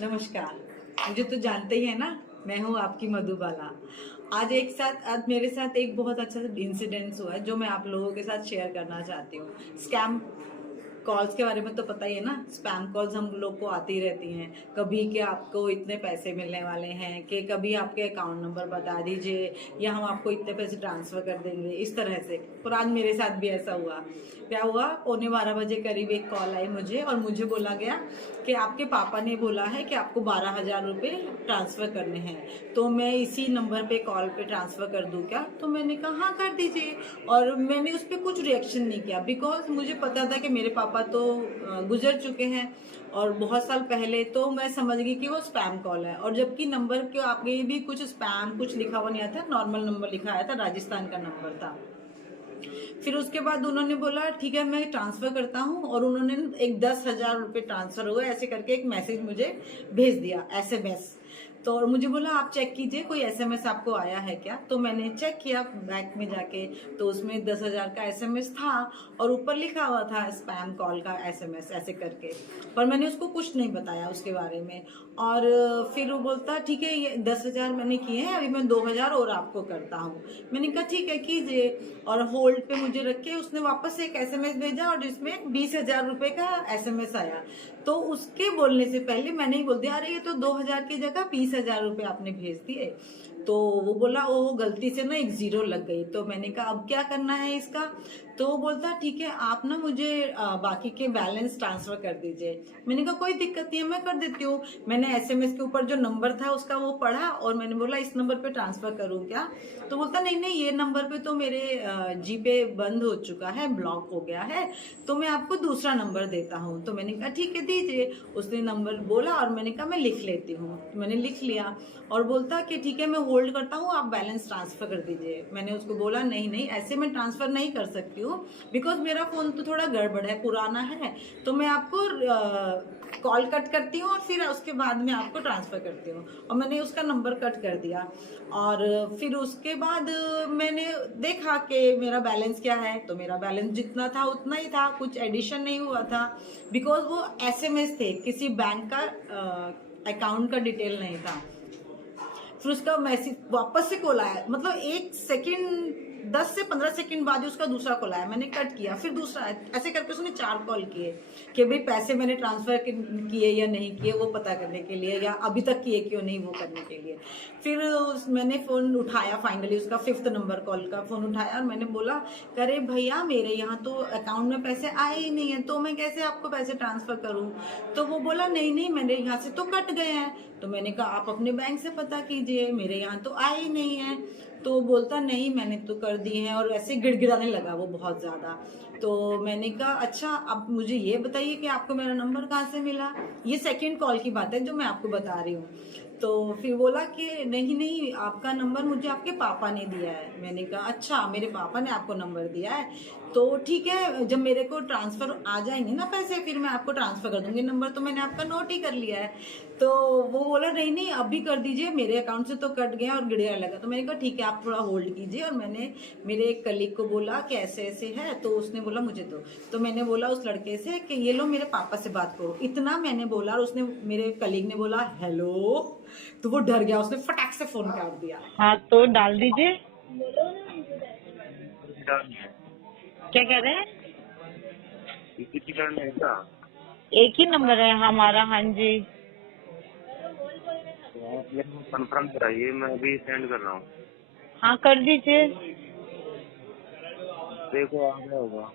नमस्कार। मुझे तो जानते ही है ना, मैं हूँ आपकी मधुबाला। आज मेरे साथ एक बहुत अच्छा इंसिडेंस हुआ है जो मैं आप लोगों के साथ शेयर करना चाहती हूँ। स्कैम कॉल्स के बारे में तो पता ही है ना, स्पैम कॉल्स हम लोग को आती रहती हैं। कभी कि आपको इतने पैसे मिलने वाले हैं, कि कभी आपके अकाउंट नंबर बता दीजिए या हम आपको इतने पैसे ट्रांसफर कर देंगे, इस तरह से। और आज मेरे साथ भी ऐसा हुआ। क्या हुआ, 11:15 करीब एक कॉल आई मुझे और मुझे बोला गया कि आपके पापा ने बोला है कि आपको 12,000 रुपये ट्रांसफर करने हैं, तो मैं इसी नंबर पे कॉल पे ट्रांसफर कर दूं क्या? तो मैंने कहा हाँ, कर दीजिए। और मैंने उस पर कुछ रिएक्शन नहीं किया, बिकॉज मुझे पता था कि मेरे पापा तो गुजर चुके हैं और बहुत साल पहले। तो मैं समझ गई कि वो स्पैम कॉल है, और जबकि नंबर के आगे भी कुछ स्पैम कुछ लिखा हुआ नहीं आया था, नॉर्मल नंबर लिखा आया था, राजस्थान का नंबर था। फिर उसके बाद उन्होंने बोला ठीक है मैं ट्रांसफर करता हूँ, और उन्होंने एक 10,000 रुपये ट्रांसफर हुआ ऐसे करके एक मैसेज मुझे भेज दिया, एसएमएस। तो और मुझे बोला आप चेक कीजिए कोई एसएमएस आपको आया है क्या। तो मैंने चेक किया बैंक में जाके, तो उसमें 10,000 का एसएमएस था और ऊपर लिखा हुआ था स्पैम कॉल का एसएमएस ऐसे करके। पर मैंने उसको कुछ नहीं बताया उसके बारे में। और फिर वो बोलता ठीक है ये 10,000 मैंने किए हैं, अभी मैं 2,000 और आपको करता हूँ। मैंने कहा ठीक है कीजिए। और होल्ड पे मुझे रख के उसने वापस एक एसएमएस भेजा और जिसमें 20,000 रुपए का एसएमएस आया। तो उसके बोलने से पहले मैंने ही बोल दिया अरे ये तो 2,000 की जगह 20,000 रुपए आपने भेज दिए। तो वो बोला ओ गलती से ना एक जीरो लग गई। तो मैंने कहा अब क्या करना है इसका। तो वो बोलता ठीक है आप ना मुझे बाकी के बैलेंस ट्रांसफर कर दीजिए। मैंने कहा कोई दिक्कत नहीं है मैं कर देती हूँ। मैंने एसएमएस के ऊपर जो नंबर था उसका वो पढ़ा और मैंने बोला इस नंबर पे ट्रांसफर करूँ क्या। तो बोलता नहीं नहीं ये नंबर पे तो मेरे जीपे बंद हो चुका है, ब्लॉक हो गया है, तो मैं आपको दूसरा नंबर देता हूँ। तो मैंने कहा ठीक है दीजिए। उसने नंबर बोला और मैंने कहा मैं लिख लेती हूँ। मैंने लिख लिया। और बोलता कि ठीक है मैं होल्ड करता हूँ, आप बैलेंस ट्रांसफर कर दीजिए। मैंने उसको बोला नहीं नहीं ऐसे मैं ट्रांसफर नहीं कर सकती हूँ, बिकॉज मेरा फोन तो थोड़ा गड़बड़ है, पुराना है। तो मैं आपको कॉल कट करती हूँ और फिर उसके बाद में आपको ट्रांसफर करती हूँ। और मैंने उसका नंबर कट कर दिया। और फिर उसके बाद मैंने देखा कि मेरा बैलेंस क्या है, तो मेरा बैलेंस जितना था उतना ही था, कुछ एडिशन नहीं हुआ था। बिकॉज वो एसएमएस थे, किसी बैंक का अकाउंट का डिटेल नहीं था। फिर उसका मैसेज वापस से कॉल आया, मतलब 1 सेकंड 10 से 15 सेकंड बाद ही उसका दूसरा कॉल आया। मैंने कट किया, फिर दूसरा, ऐसे करके उसने 4 कॉल किए कि भाई पैसे मैंने ट्रांसफर किए या नहीं किए वो पता करने के लिए, या अभी तक किए क्यों नहीं वो करने के लिए। फिर मैंने फोन उठाया, फाइनली उसका 5th नंबर कॉल का फोन उठाया और मैंने बोला अरे भैया मेरे यहाँ तो अकाउंट में पैसे आए ही नहीं है, तो मैं कैसे आपको पैसे ट्रांसफर करूँ। तो वो बोला नहीं नहीं मेरे यहाँ से तो कट गए हैं। तो मैंने कहा आप अपने बैंक से पता कीजिए, मेरे यहाँ तो आए ही नहीं है। तो बोलता नहीं मैंने तो कर दिए हैं, और ऐसे गिड़गिड़ाने लगा वो बहुत ज्यादा। तो मैंने कहा अच्छा अब मुझे ये बताइए कि आपको मेरा नंबर कहाँ से मिला। ये सेकंड कॉल की बात है जो मैं आपको बता रही हूँ। तो फिर बोला कि नहीं नहीं आपका नंबर मुझे आपके पापा ने दिया है। मैंने कहा अच्छा मेरे पापा ने आपको नंबर दिया है, तो ठीक है जब मेरे को ट्रांसफर आ जाएंगे ना पैसे फिर मैं आपको ट्रांसफर कर दूंगी, नंबर तो मैंने आपका नोट ही कर लिया है। तो वो बोला नहीं नहीं अभी कर दीजिए, मेरे अकाउंट से तो कट गया और गिड़िया लगा। तो मैंने कहा ठीक है आप थोड़ा होल्ड कीजिए। और मैंने मेरे एक कलीग को बोला कि ऐसे ऐसे है, तो उसने बोला मुझे दो। तो मैंने बोला उस लड़के से कि ये लो मेरे पापा से बात करो, इतना मैंने बोला और उसने, मेरे कलीग ने बोला हेलो। तो वो डर गया, उसने फटाक से फोन काट दिया। हाँ तो डाल दीजिए। क्या कह रहे हैं? किसी कारण है क्या? एक ही नंबर है हमारा। हाँ जी। तो आप मेरे को कंफर्म कराइए, मैं अभी सेंड कर रहा हूँ। हाँ कर दीजिए। देखो आ गया होगा।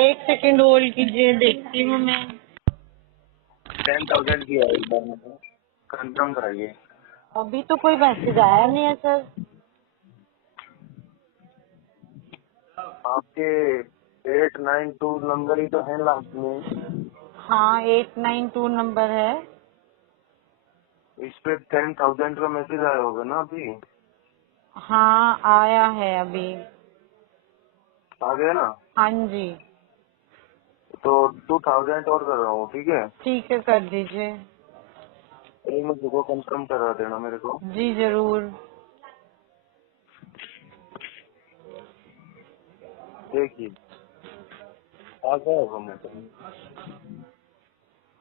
1 सेकंड होल्ड कीजिए, देखती हूँ मैं। 10,000 की है, एक बार मेरे को कंफर्म कराइए। अभी तो कोई मैसेज आया नहीं है सर। आपके 892 नंबर ही तो है लास्ट में। हाँ 892 नंबर है। इस पे 10,000 का मैसेज आया होगा ना अभी। हाँ आया है अभी। आ गया ना? हाँ जी। तो 2,000 और कर रहा हूँ, ठीक है? ठीक है कर दीजिए। एक मिनट को कंफर्म करा देना मेरे को। जी जरूर। देखिए आ गया होगा मैसेज।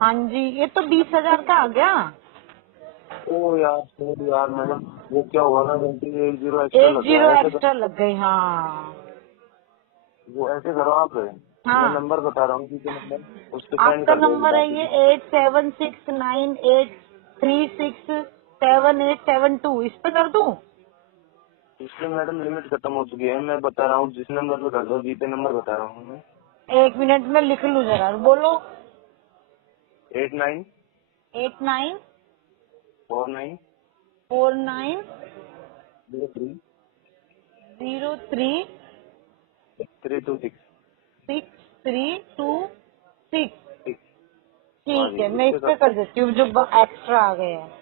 हाँ जी, ये तो 20,000 का आ गया। ओ यार सॉरी यार मैडम, वो क्या हुआ ना गलती से 1 0 एक्स्ट्रा एक लग जीरो गया, ऐसे एक्स्ट्रा लग गई। हाँ वो ऐसे करो आप, मैं हाँ, नंबर बता रहा हूँ ठीक है, नंबर उस पर सेंड आपका कर दो नंबर है बाकी ये की। 8769836772, इस पे कर दूं? इसमें मैडम लिमिट खत्म हो चुकी है, मैं बता रहा हूँ जिस नंबर पे कर दो, जीपे नंबर बता रहा हूँ मैं। एक मिनट में लिख लूं जरा, बोलो। 8949 8949036326। 326। हाँ ठीक जी, है, इस मैं पे इस पे कर कर दो। देती हूँ जो एक्स्ट्रा आ गए हैं।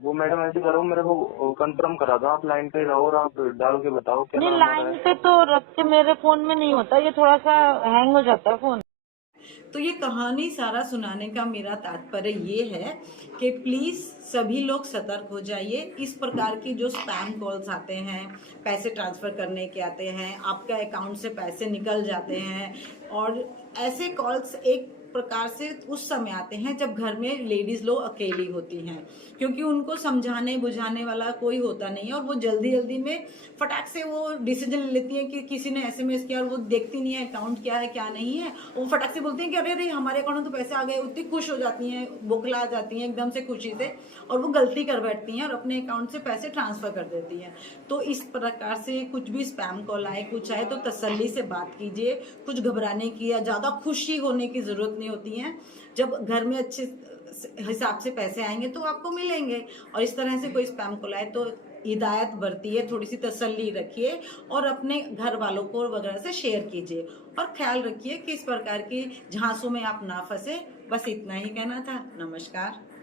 वो मैडम ऐसे करो, मेरे को कंफर्म करा दो, आप लाइन पे रहो और आप डाल के बताओ क्या नहीं, नाम आ रहा लाइन है। पे तो रख के मेरे फोन में नहीं होता, ये थोड़ा सा हैंग हो जाता है फोन। तो ये कहानी सारा सुनाने का मेरा तात्पर्य ये है कि प्लीज सभी लोग सतर्क हो जाइए। इस प्रकार की जो स्पैम कॉल्स आते हैं, पैसे ट्रांसफर करने के आते हैं, आपके अकाउंट से पैसे निकल जाते हैं, और ऐसे कॉल्स एक प्रकार से उस समय आते हैं जब घर में लेडीज लोग अकेली होती हैं, क्योंकि उनको समझाने बुझाने वाला कोई होता नहीं है, और वो जल्दी जल्दी में फटाक से वो डिसीजन ले लेती हैं कि किसी ने एसएमएस किया और वो देखती नहीं है अकाउंट क्या है क्या नहीं है, वो फटाक से बोलती हैं कि अरे अरे हमारे अकाउंट में तो पैसे आ गए, उतनी खुश हो जाती हैं, बौखला जाती हैं एकदम से खुशी से, और वो गलती कर बैठती हैं और अपने अकाउंट से पैसे ट्रांसफर कर देती हैं। तो इस प्रकार से कुछ भी स्पैम कॉल आए कुछ आए तो तसल्ली से बात कीजिए, कुछ घबराने की या ज्यादा खुशी होने की जरूरत नहीं होती है। जब घर में अच्छे हिसाब से पैसे आएंगे तो आपको मिलेंगे, और इस तरह से कोई स्पैम कॉल आए तो हिदायत बरतिए, थोड़ी सी तसल्ली रखिए और अपने घर वालों को वगैरह से शेयर कीजिए, और ख्याल रखिए कि इस प्रकार की झांसों में आप ना फंसे। बस इतना ही कहना था। नमस्कार।